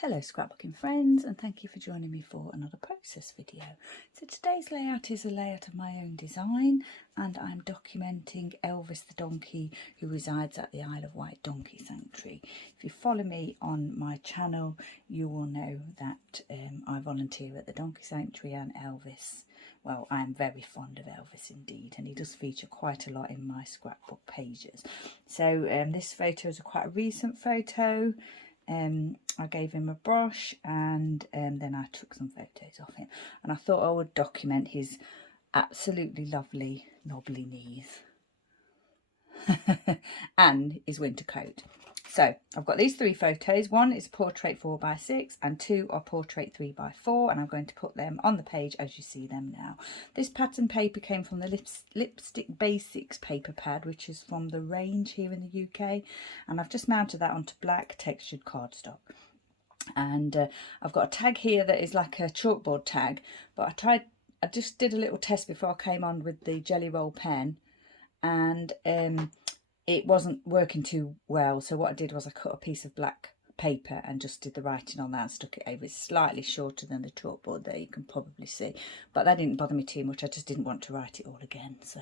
Hello scrapbooking friends, and thank you for joining me for another process video. So today's layout is a layout of my own design, and I'm documenting Elvis the donkey who resides at the Isle of Wight Donkey Sanctuary. If you follow me on my channel, you will know that I volunteer at the Donkey Sanctuary, and Elvis, well, I am very fond of Elvis indeed, and he does feature quite a lot in my scrapbook pages. So this photo is quite a recent photo. I gave him a brush, and then I took some photos of him, and I thought I would document his absolutely lovely knobbly knees and his winter coat. So I've got these three photos. One is portrait 4x6 and two are portrait 3x4, and I'm going to put them on the page as you see them now. This pattern paper came from the Lipstick Basics paper pad, which is from the range here in the UK, and I've just mounted that onto black textured cardstock. And I've got a tag here that is like a chalkboard tag, but I just did a little test before I came on with the Gelly Roll pen, and it wasn't working too well. So what I did was I cut a piece of black paper and just did the writing on that and stuck it over. It's slightly shorter than the chalkboard there, you can probably see, but that didn't bother me too much. I just didn't want to write it all again. So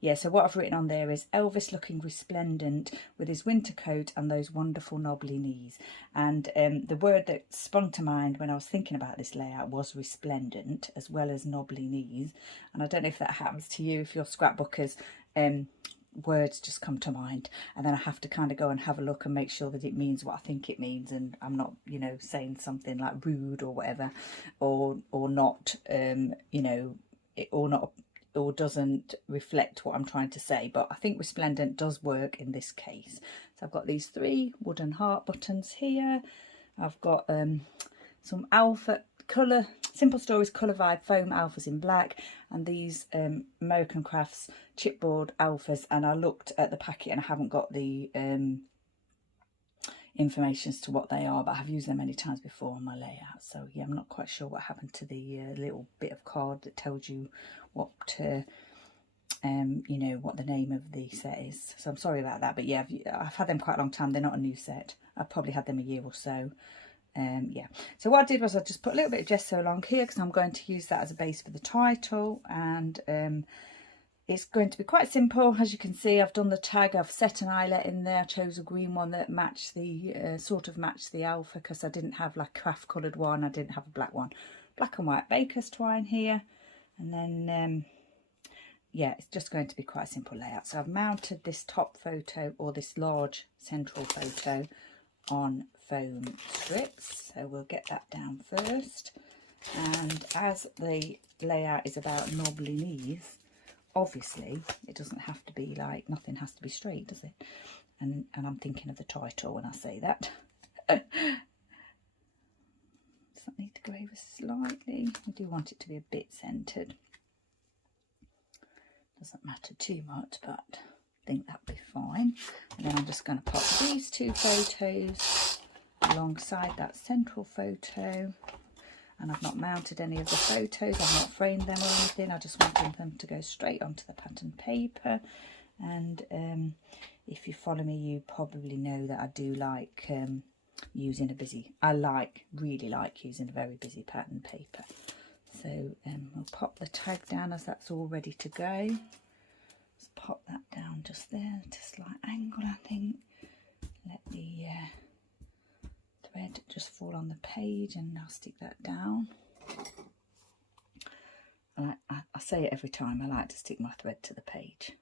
yeah, so what I've written on there is Elvis looking resplendent with his winter coat and those wonderful knobbly knees. And the word that sprung to mind when I was thinking about this layout was resplendent as well as knobbly knees. And I don't know if that happens to you if you're scrapbookers. Words just come to mind, and then I have to kind of go and have a look and make sure that it means what I think it means, and I'm not, you know, saying something like rude or whatever, or not, you know, or doesn't reflect what I'm trying to say. But I think resplendent does work in this case. So I've got these three wooden heart buttons here. I've got some alpha colour, Simple Stories Colour Vibe foam alphas in black, and these American Crafts chipboard alphas. And I looked at the packet and I haven't got the information as to what they are, but I have used them many times before on my layout. So yeah, I'm not quite sure what happened to the little bit of card that tells you what you know, what the name of the set is. So I'm sorry about that, but yeah, I've had them quite a long time. They're not a new set. I've probably had them a year or so. Yeah, so what I did was I just put a little bit of gesso along here because I'm going to use that as a base for the title, and it's going to be quite simple. As you can see, I've done the tag, I've set an eyelet in there. I chose a green one that matched the sort of matched the alpha, because I didn't have like craft coloured one, I didn't have a black one. Black and white baker's twine here, and then yeah, it's just going to be quite a simple layout. So I've mounted this top photo, or this large central photo, on foam strips. So we'll get that down first, and as the layout is about knobbly knees, obviously it doesn't have to be like, nothing has to be straight, does it? And I'm thinking of the title when I say that. Does that need to go over slightly? I do want it to be a bit centered. Doesn't matter too much, but I think that'll be fine. And then I'm just going to pop these two photos alongside that central photo, and I've not mounted any of the photos, I've not framed them or anything. I just wanted them to go straight onto the pattern paper. And if you follow me, you probably know that I do like using really like using a very busy pattern paper. So we'll pop the tag down as that's all ready to go. Let's pop that down just there, just like angle, I think. Let the thread just fall on the page, and I'll stick that down. I say it every time, I like to stick my thread to the page.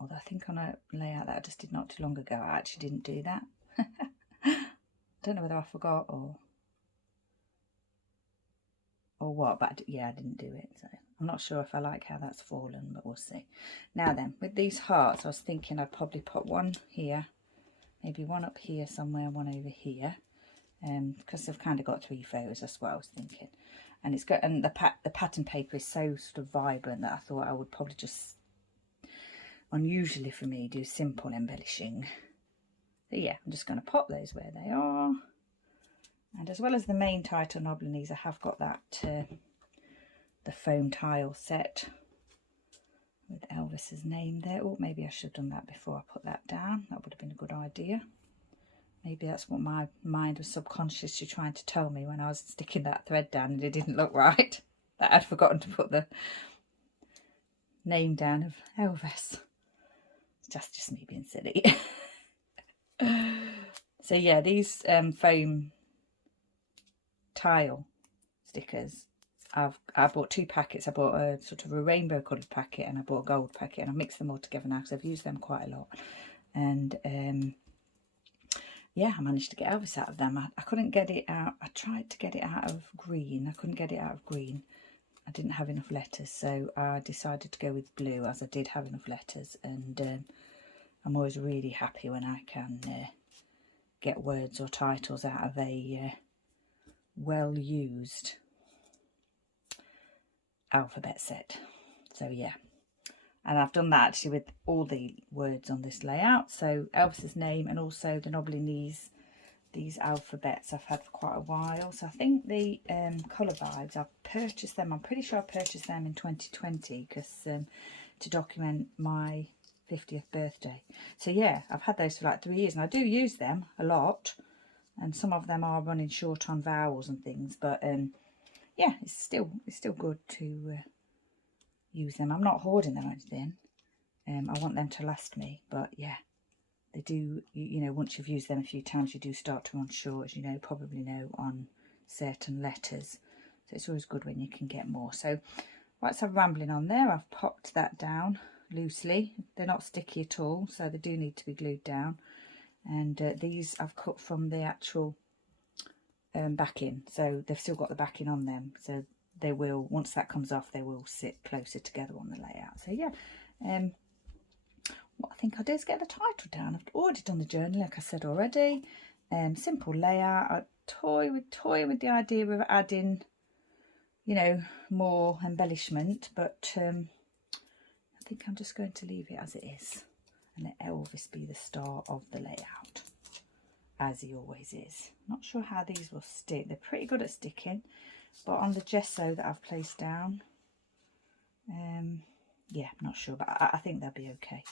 Although I think on a layout that I just did not too long ago, I actually didn't do that. Don't know whether I forgot or what, but yeah, I didn't do it. So I'm not sure if I like how that's fallen, but we'll see. Now then, with these hearts, I was thinking I'd probably put one here, maybe one up here somewhere, one over here, because I've kind of got three photos. That's what I was thinking. And it's got, and the pattern paper is so sort of vibrant that I thought I would probably just, unusually for me, do simple embellishing. So yeah, I'm just going to pop those where they are. And as well as the main title knobbly knees, I have got that the foam tile set with Elvis's name there. Oh, maybe I should have done that before I put that down. That would have been a good idea. Maybe that's what my mind was subconsciously trying to tell me when I was sticking that thread down and it didn't look right. That I'd forgotten to put the name down of Elvis. It's just me being silly. So yeah, these foam tile stickers, I bought 2 packets. I bought a sort of a rainbow coloured packet and I bought a gold packet, and I mixed them all together now because I've used them quite a lot. And yeah, I managed to get Elvis out of them. I couldn't get it out. I tried to get it out of green. I couldn't get it out of green. I didn't have enough letters, so I decided to go with blue, as I did have enough letters. And I'm always really happy when I can get words or titles out of a well-used alphabet set. So yeah, and I've done that actually with all the words on this layout. So Elvis's name and also the Knobbly Knees, these alphabets I've had for quite a while. So I think the colour vibes, I've purchased them, I'm pretty sure I purchased them in 2020 because to document my 50th birthday. So yeah, I've had those for like 3 years and I do use them a lot, and some of them are running short on vowels and things, but yeah, it's still good to use them. I'm not hoarding them or anything. I want them to last me, but yeah, they do, you know, once you've used them a few times, you do start to run short, as you know, probably know, on certain letters. So it's always good when you can get more. So whilst I'm rambling on there, I've popped that down loosely. They're not sticky at all, so they do need to be glued down. And these I've cut from the actual backing, so they've still got the backing on them, so they will, once that comes off, they will sit closer together on the layout. So yeah, what I think I'll do is get the title down. I've already done the journal, like I said already. Simple layout. I toy with the idea of adding, you know, more embellishment, but I think I'm just going to leave it as it is and let Elvis be the star of the layout, as he always is. Not sure how these will stick. They're pretty good at sticking, but on the gesso that I've placed down, yeah, I'm not sure, but I think they'll be okay.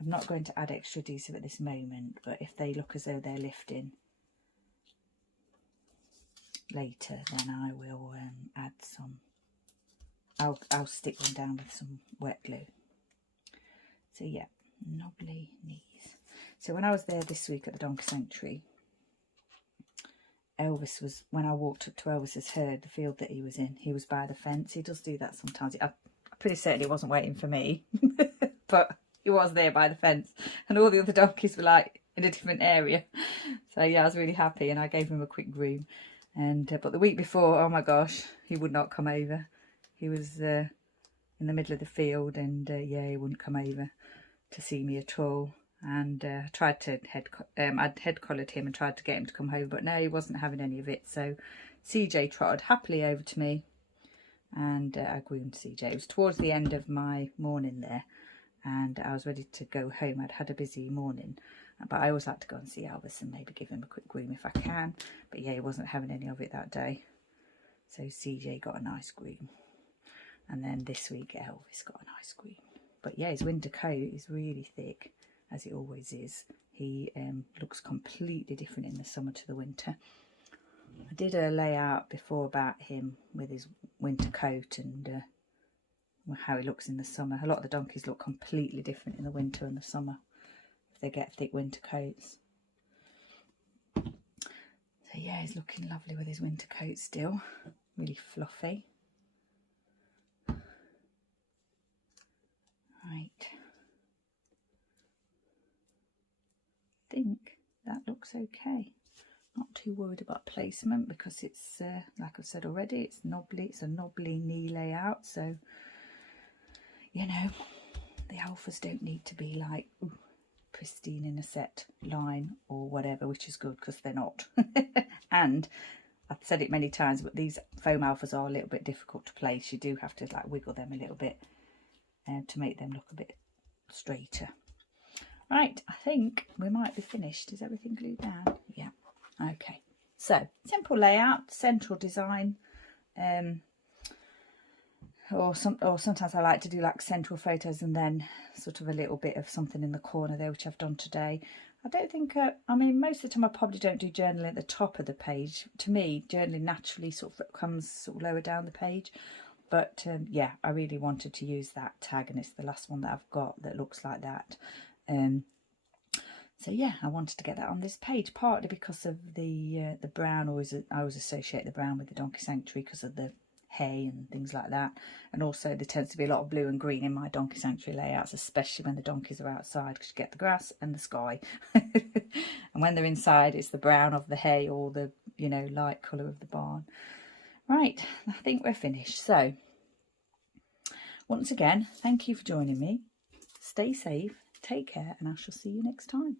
I'm not going to add extra adhesive at this moment, but if they look as though they're lifting later, then I will add some. I'll stick them down with some wet glue. So yeah, Knobbly Knees. So when I was there this week at the Donkey Sanctuary, Elvis was, when I walked up to Elvis's herd, the field that he was in, he was by the fence. He does do that sometimes. I'm pretty certain he wasn't waiting for me, but he was there by the fence, and all the other donkeys were like in a different area. So yeah, I was really happy, and I gave him a quick groom. And but the week before, oh my gosh, he would not come over. He was in the middle of the field, and yeah, he wouldn't come over to see me at all. And I tried to I'd head collared him and tried to get him to come over, but no, he wasn't having any of it. So CJ trotted happily over to me, and I groomed CJ. It was towards the end of my morning there, and I was ready to go home. I'd had a busy morning, but I always like to go and see Elvis and maybe give him a quick groom if I can. But yeah, he wasn't having any of it that day, so CJ got a nice groom. And then this week Elvis got a nice groom. But yeah, his winter coat is really thick, as it always is. He looks completely different in the summer to the winter. I did a layout before about him with his winter coat and how he looks in the summer. A lot of the donkeys look completely different in the winter and the summer if they get thick winter coats. So yeah, he's looking lovely with his winter coat still, really fluffy. Right, I think that looks okay. Not too worried about placement because it's like I've said already, it's knobbly. It's a knobbly knee layout, so you know the alphas don't need to be like pristine in a set line or whatever, which is good because they're not. And I've said it many times, but these foam alphas are a little bit difficult to place. You do have to like wiggle them a little bit to make them look a bit straighter. Right, I think we might be finished. Is everything glued down? Yeah. Okay. So simple layout, central design. Or sometimes I like to do like central photos and then sort of a little bit of something in the corner there, which I've done today. I don't think, I mean, most of the time I probably don't do journaling at the top of the page. To me, journaling naturally sort of comes sort of lower down the page. But yeah, I really wanted to use that tag, and it's the last one that I've got that looks like that. So yeah, I wanted to get that on this page, partly because of the brown. I always associate the brown with the Donkey Sanctuary because of the hay and things like that, and also there tends to be a lot of blue and green in my Donkey Sanctuary layouts, especially when the donkeys are outside, because you get the grass and the sky. And when they're inside, it's the brown of the hay or the, you know, light colour of the barn. Right, I think we're finished. So once again, thank you for joining me. Stay safe, take care, and I shall see you next time.